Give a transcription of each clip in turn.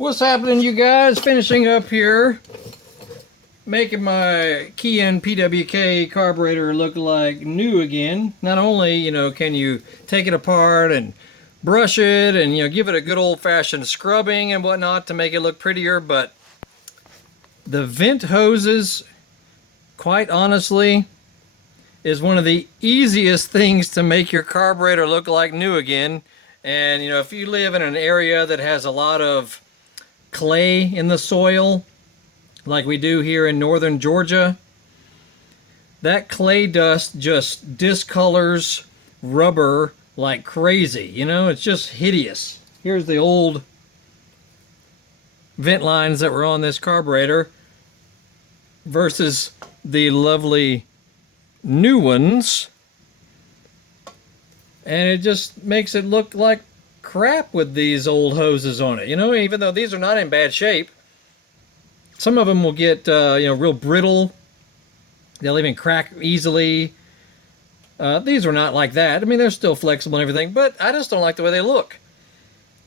What's happening, you guys? Finishing up here, making my Keihin PWK carburetor look like new again. Not only, can you take it apart and brush it and, give it a good old-fashioned scrubbing and whatnot to make it look prettier, but the vent hoses, quite honestly, is one of the easiest things to make your carburetor look like new again. And, if you live in an area that has a lot of clay in the soil, like we do here in northern Georgia, that clay dust just discolors rubber like crazy. It's just hideous. Here's the old vent lines that were on this carburetor versus the lovely new ones, and it just makes it look like crap with these old hoses on it. Even though these are not in bad shape, some of them will get real brittle. They'll even crack easily. These are not like that. I mean, they're still flexible and everything, but I just don't like the way they look.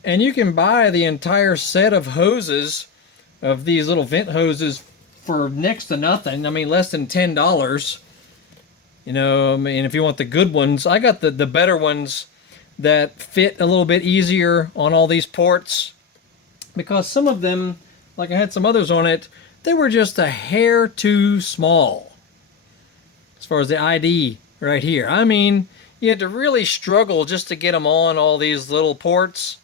And you can buy the entire set of hoses, of these little vent hoses, for next to nothing. I mean, less than $10. If you want the good ones, I got the better ones that fit a little bit easier on all these ports, because some of them, like I had some others on it, they were just a hair too small as far as the ID right here. I mean, you had to really struggle just to get them on all these little ports.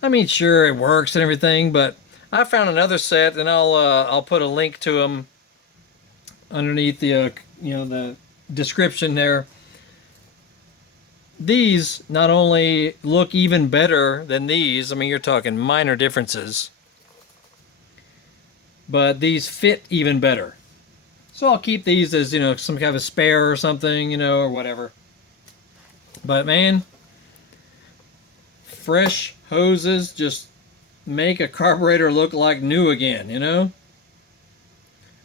I mean, sure, it works and everything, but I found another set, and I'll put a link to them underneath the the description there. These not only look even better than these, I mean, you're talking minor differences, but these fit even better. So I'll keep these as, some kind of a spare or something, or whatever. But man, fresh hoses just make a carburetor look like new again,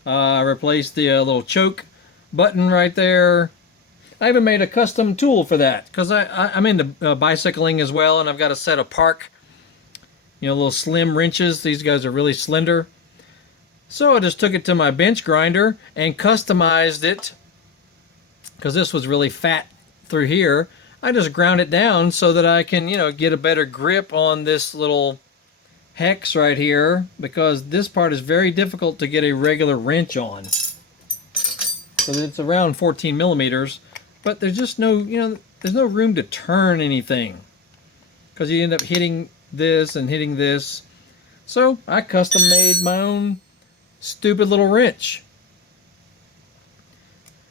I replaced the little choke button right there. I even made a custom tool for that, because I'm into bicycling as well, and I've got a set of Park, little slim wrenches. These guys are really slender. So I just took it to my bench grinder and customized it, because this was really fat through here. I just ground it down so that I can, get a better grip on this little hex right here, because this part is very difficult to get a regular wrench on. So it's around 14 millimeters. But there's just no, there's no room to turn anything, because you end up hitting this and hitting this. So I custom made my own stupid little wrench.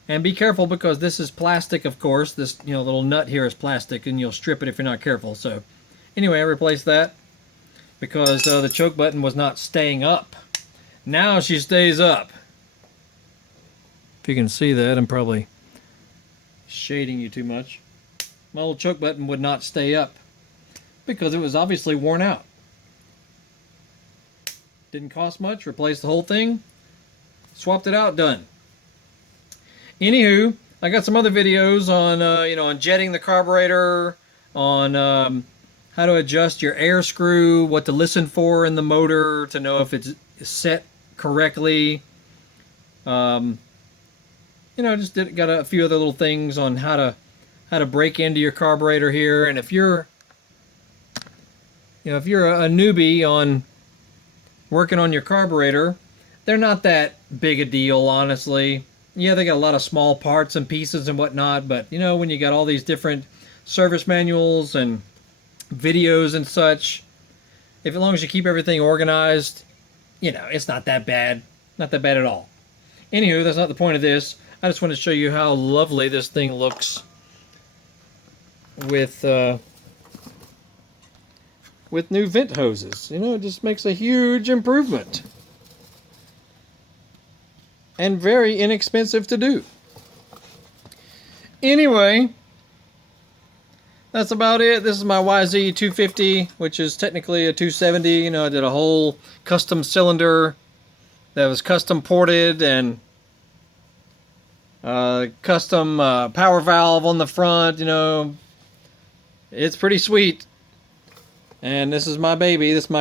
And be careful, because this is plastic, of course. This little nut here is plastic, and you'll strip it if you're not careful. So anyway, I replaced that because the choke button was not staying up. Now she stays up. If you can see that, I'm probably shading you too much. My old choke button would not stay up because it was obviously worn out. Didn't cost much. Replaced the whole thing, swapped it out, done. Anywho, I got some other videos on on jetting the carburetor, on how to adjust your air screw, what to listen for in the motor to know if it's set correctly. Just got a few other little things on how to break into your carburetor here. And if you're if you're a newbie on working on your carburetor, they're not that big a deal, honestly. Yeah, they got a lot of small parts and pieces and whatnot, but when you got all these different service manuals and videos and such, as long as you keep everything organized, it's not that bad. Not that bad at all. Anywho, that's not the point of this. I just want to show you how lovely this thing looks with new vent hoses. It just makes a huge improvement. And very inexpensive to do. Anyway, that's about it. This is my YZ250, which is technically a 270. I did a whole custom cylinder that was custom ported, and custom power valve on the front. It's pretty sweet. And this is my baby. This is my